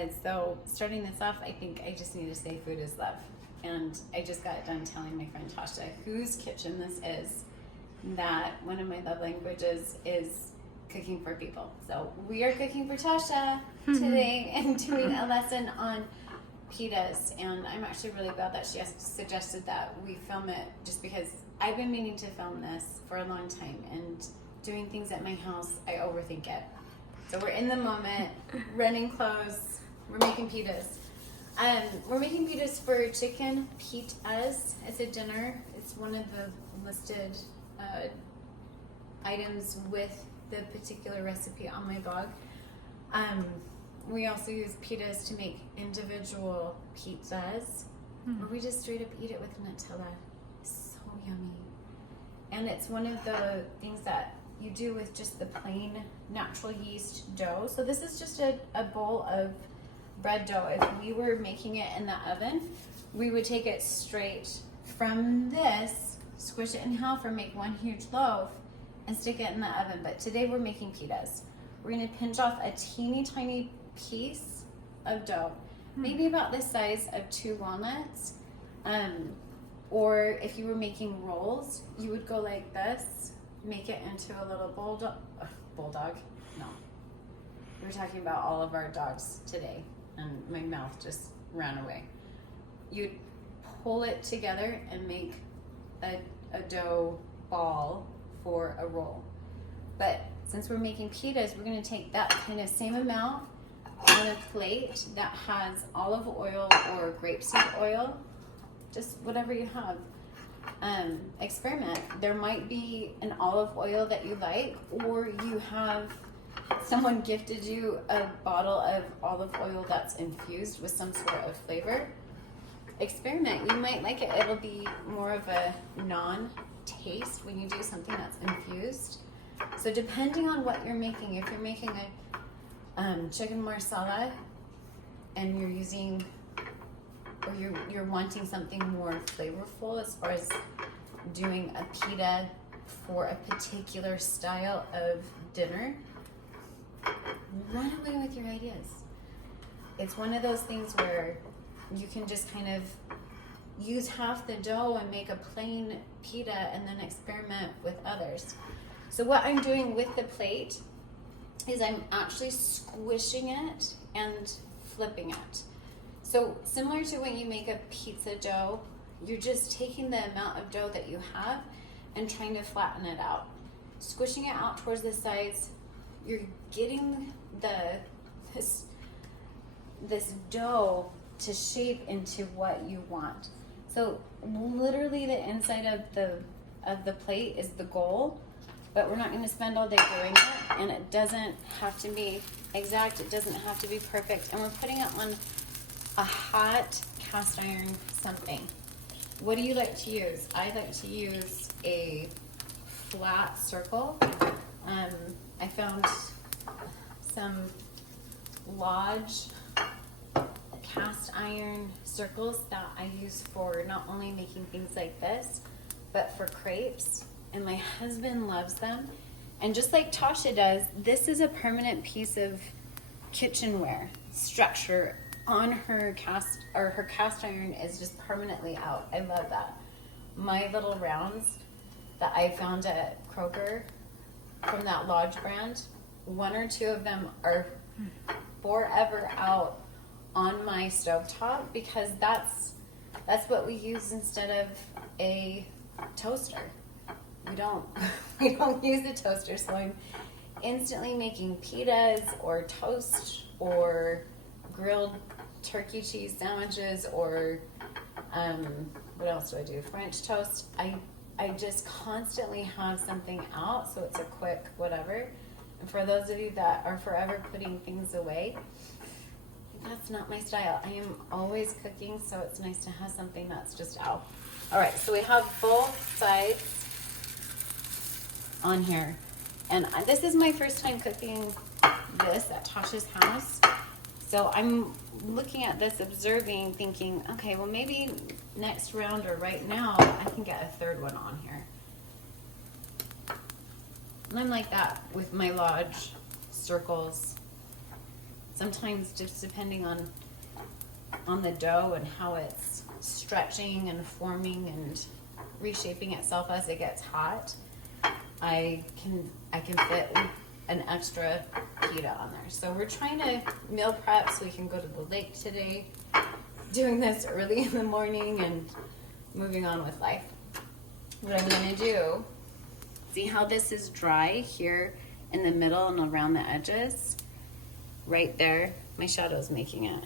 was. So starting this off, I think I just need to say food is love. And I just got done telling my friend Tasha, whose kitchen this is, that one of my love languages is cooking for people. So we are cooking for Tasha today and doing a lesson on pitas. And I'm actually really glad that she suggested that we film it, just because I've been meaning to film this for a long time, and doing things at my house, I overthink it. So we're in the moment, running clothes, we're making pitas. We're making pitas for chicken pitas. It's a dinner. It's one of the listed items with the particular recipe on my blog. We also use pitas to make individual pizzas, or we just straight up eat it with Nutella. It's so yummy. And it's one of the things that you do with just the plain natural yeast dough. So this is just a bowl of bread dough. If we were making it in the oven, we would take it straight from this, squish it in half, or make one huge loaf and stick it in the oven. But today we're making pitas. We're gonna pinch off a teeny tiny piece of dough, maybe about the size of 2 walnuts. Or if you were making rolls, you would go like this, make it into a little bulldog. No, we're talking about all of our dogs today, and my mouth just ran away. You'd pull it together and make a dough ball for a roll. But since we're making pitas, we're going to take that kind of same amount on a plate that has olive oil or grapeseed oil, just whatever you have. Experiment. There might be an olive oil that you like, or you have someone gifted you a bottle of olive oil that's infused with some sort of flavor. Experiment. You might like it. It'll be more of a non-taste when you do something that's infused. So depending on what you're making, if you're making a chicken marsala and you're using, or you're wanting something more flavorful as far as doing a pita for a particular style of dinner, run away with your ideas. It's one of those things where you can just kind of use half the dough and make a plain pita and then experiment with others. So what I'm doing with the plate is I'm actually squishing it and flipping it. So similar to when you make a pizza dough, you're just taking the amount of dough that you have and trying to flatten it out. Squishing it out towards the sides, you're getting this dough to shape into what you want. So literally the inside of the plate is the goal, but we're not going to spend all day doing it, and it doesn't have to be exact, it doesn't have to be perfect, and we're putting it on a hot cast iron something. What do you like to use? I like to use a flat circle. I found some Lodge cast iron circles that I use for not only making things like this, but for crepes, and my husband loves them. And just like Tasha does, this is a permanent piece of kitchenware structure on her cast iron is just permanently out. I love that. My little rounds that I found at Kroger from that Lodge brand, 1 or 2 of them are forever out on my stovetop, because that's what we use instead of a toaster. We don't use a toaster, so I'm instantly making pitas or toast or grilled turkey cheese sandwiches, or what else do I do? French toast. I just constantly have something out, so it's a quick whatever. And for those of you that are forever putting things away, that's not my style. I am always cooking, so it's nice to have something that's just out. All right, so we have both sides on here. And this is my first time cooking this at Tasha's house. So I'm looking at this, observing, thinking, okay, well maybe next round or right now, I can get a 3rd one on here. And I'm like that with my Lodge circles. sometimes just depending on the dough and how it's stretching and forming and reshaping itself as it gets hot, I can fit an extra pita on there. So we're trying to meal prep so we can go to the lake today, doing this early in the morning and moving on with life. What I'm gonna do, see how this is dry here in the middle and around the edges? Right there, my shadow's making it.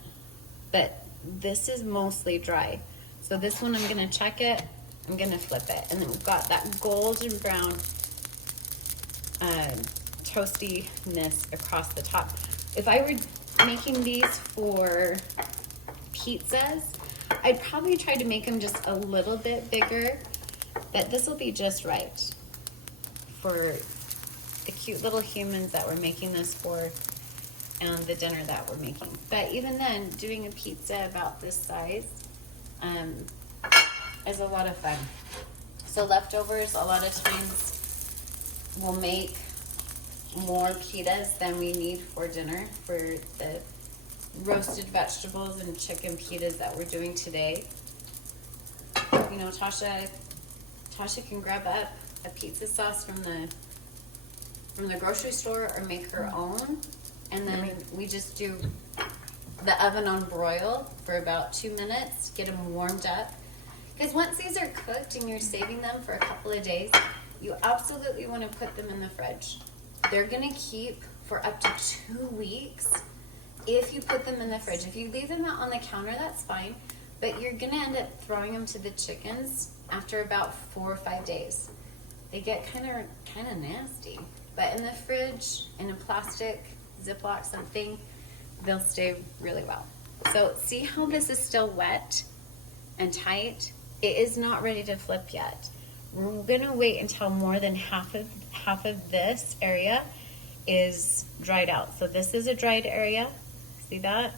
But this is mostly dry. So this one, I'm gonna check it, I'm gonna flip it. And then we've got that golden brown toastiness across the top. If I were making these for pizzas, I'd probably try to make them just a little bit bigger, but this will be just right for the cute little humans that we're making this for and the dinner that we're making. But even then, doing a pizza about this size is a lot of fun. So leftovers, a lot of times we'll make more pitas than we need for dinner for the roasted vegetables and chicken pitas that we're doing today. You know, Tasha can grab up a pizza sauce from the grocery store or make her own, and then we just do the oven on broil for about 2 minutes, get them warmed up. Because once these are cooked and you're saving them for a couple of days, you absolutely want to put them in the fridge. They're gonna keep for up to 2 weeks if you put them in the fridge. If you leave them out on the counter, that's fine, but you're gonna end up throwing them to the chickens after about 4 or 5 days. They get kind of nasty, but in the fridge, in a plastic Ziploc something, they'll stay really well. So see how this is still wet and tight? It is not ready to flip yet. We're gonna wait until more than half of this area is dried out. So this is a dried area. See that?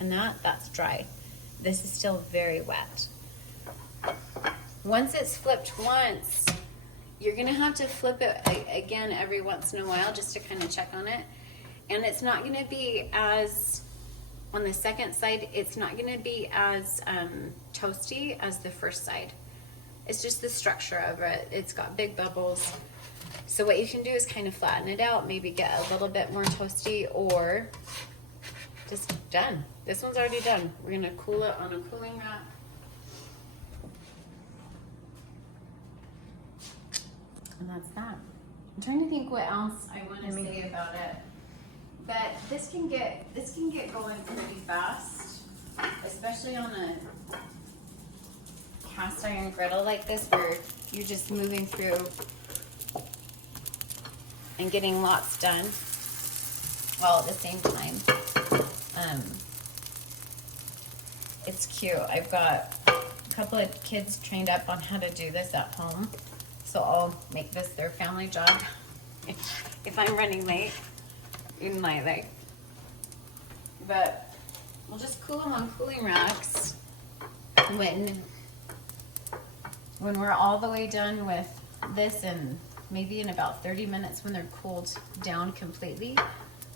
And that's dry. This is still very wet. Once it's flipped once, you're gonna have to flip it again every once in a while just to kind of check on it. And it's not gonna be as, on the second side, it's not gonna be as toasty as the first side. It's just the structure of it. It's got big bubbles. So what you can do is kind of flatten it out, maybe get a little bit more toasty, or just done. This one's already done. We're gonna cool it on a cooling rack. And that's that. I'm trying to think what else I want to say about it. But this can get going pretty fast, especially on a cast iron griddle like this, where you're just moving through and getting lots done all at the same time. It's cute. I've got a couple of kids trained up on how to do this at home, so I'll make this their family job if I'm running late in my life. But we'll just cool them on cooling racks when we're all the way done with this, and maybe in about 30 minutes when they're cooled down completely,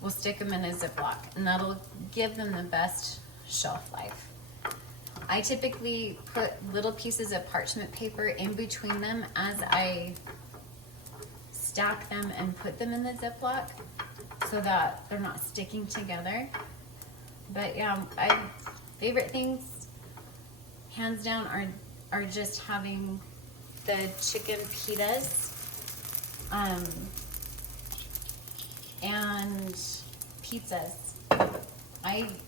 we'll stick them in a Ziploc, and that'll give them the best shelf life. I typically put little pieces of parchment paper in between them as I stack them and put them in the Ziploc so that they're not sticking together. But yeah, favorite things, hands down, are just having the chicken pitas and pizzas.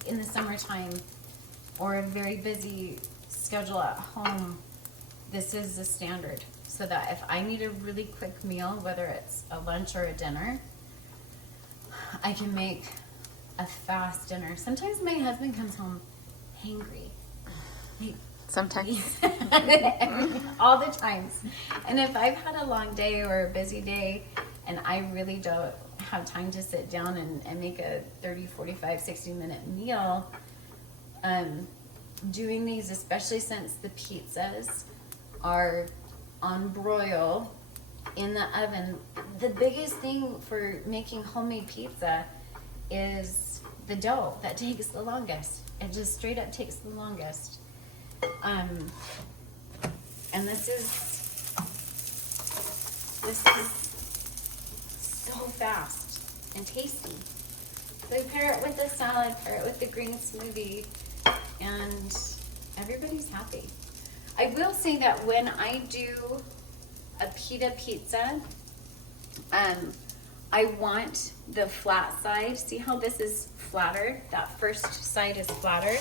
In the summertime or a very busy schedule at home, this is the standard, so that if I need a really quick meal, whether it's a lunch or a dinner, I can make a fast dinner. Sometimes my husband comes home hangry. Sometimes. All the times. And if I've had a long day or a busy day and I really don't have time to sit down and make a 30, 45, 60-minute meal, doing these, especially since the pizzas are on broil in the oven, the biggest thing for making homemade pizza is the dough that takes the longest. It just straight up takes the longest. And this is so fast and tasty. So you pair it with the salad, pair it with the green smoothie, and everybody's happy. I will say that when I do a pita pizza, I want the flat side. See how this is flattered? That first side is flattered,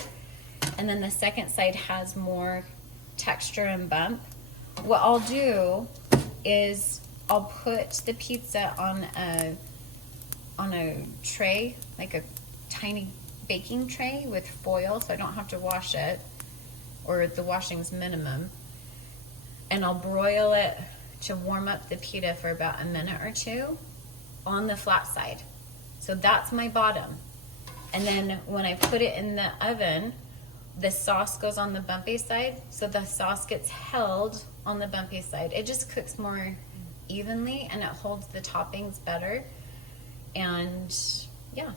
and then the second side has more texture and bump. What I'll do is I'll put the pizza on a tray, like a tiny baking tray with foil, so I don't have to wash it, or the washing's minimum. And I'll broil it to warm up the pita for about a minute or two on the flat side. So that's my bottom. And then when I put it in the oven, the sauce goes on the bumpy side, so the sauce gets held on the bumpy side. It just cooks more evenly and it holds the toppings better. And yeah,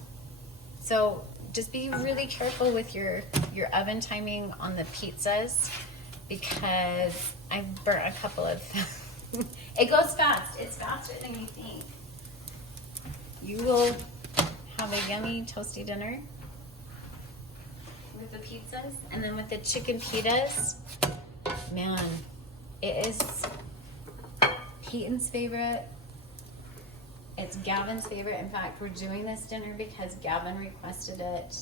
so just be really careful with your oven timing on the pizzas, because I've burnt a couple of it goes fast. It's faster than you think. You will have a yummy toasty dinner with the pizzas, and then with the chicken pitas, man, it is Peyton's favorite. It's Gavin's favorite. In fact, we're doing this dinner because Gavin requested it.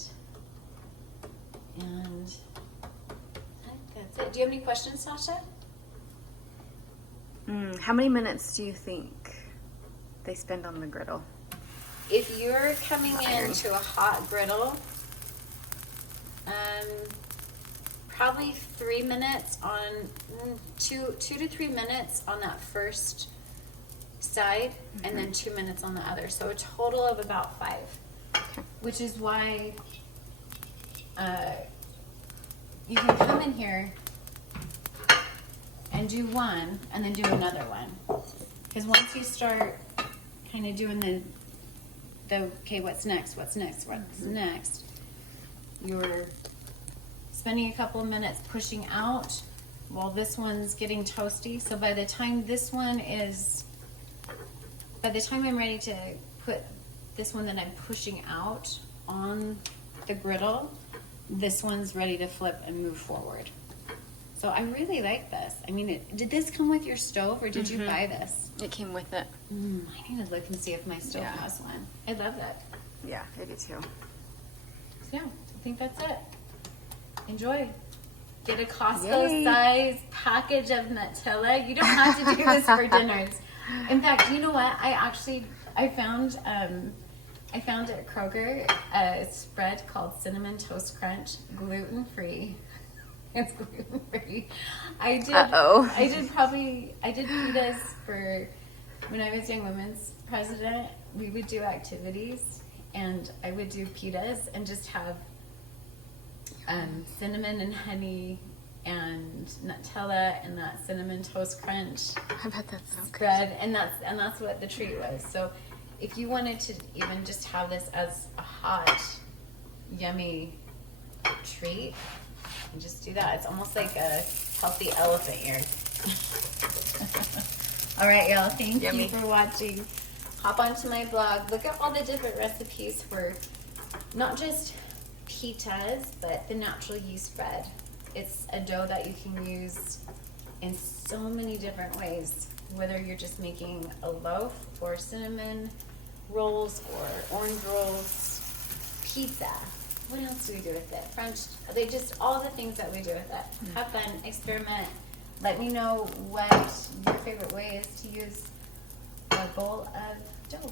And I think that's it. Do you have any questions, Sasha? How many minutes do you think they spend on the griddle? If you're coming into a hot griddle, probably 3 minutes on two to 3 minutes on that first side, and then 2 minutes on the other. So a total of about 5, which is why you can come in here and do one and then do another one. Because once you start kind of doing the okay, what's next, you're spending a couple of minutes pushing out while this one's getting toasty. So by the time I'm ready to put this one that I'm pushing out on the griddle, this one's ready to flip and move forward. So I really like this. I mean, did this come with your stove, or did you buy this? It came with it. I need to look and see if my stove has one. I love that. Yeah, I do too. So yeah, I think that's it. Enjoy. Get a Costco-size package of Nutella. You don't have to do this for dinners. In fact, you know what? I found at Kroger a spread called Cinnamon Toast Crunch, gluten-free. It's gluten-free. I did pitas for when I was young women's president. We would do activities, and I would do pitas and just have cinnamon and honey and Nutella and that Cinnamon Toast Crunch. I bet that sounds spread, and that's what the treat was. So if you wanted to even just have this as a hot, yummy treat, and just do that. It's almost like a healthy elephant ear. All right, y'all. Thank you for watching. Hop onto my blog. Look at all the different recipes for not just pitas, but the natural yeast bread. It's a dough that you can use in so many different ways, whether you're just making a loaf or cinnamon rolls or orange rolls, pizza. What else do we do with it? French, all the things that we do with it. Have fun, experiment. Let me know what your favorite way is to use a bowl of dough.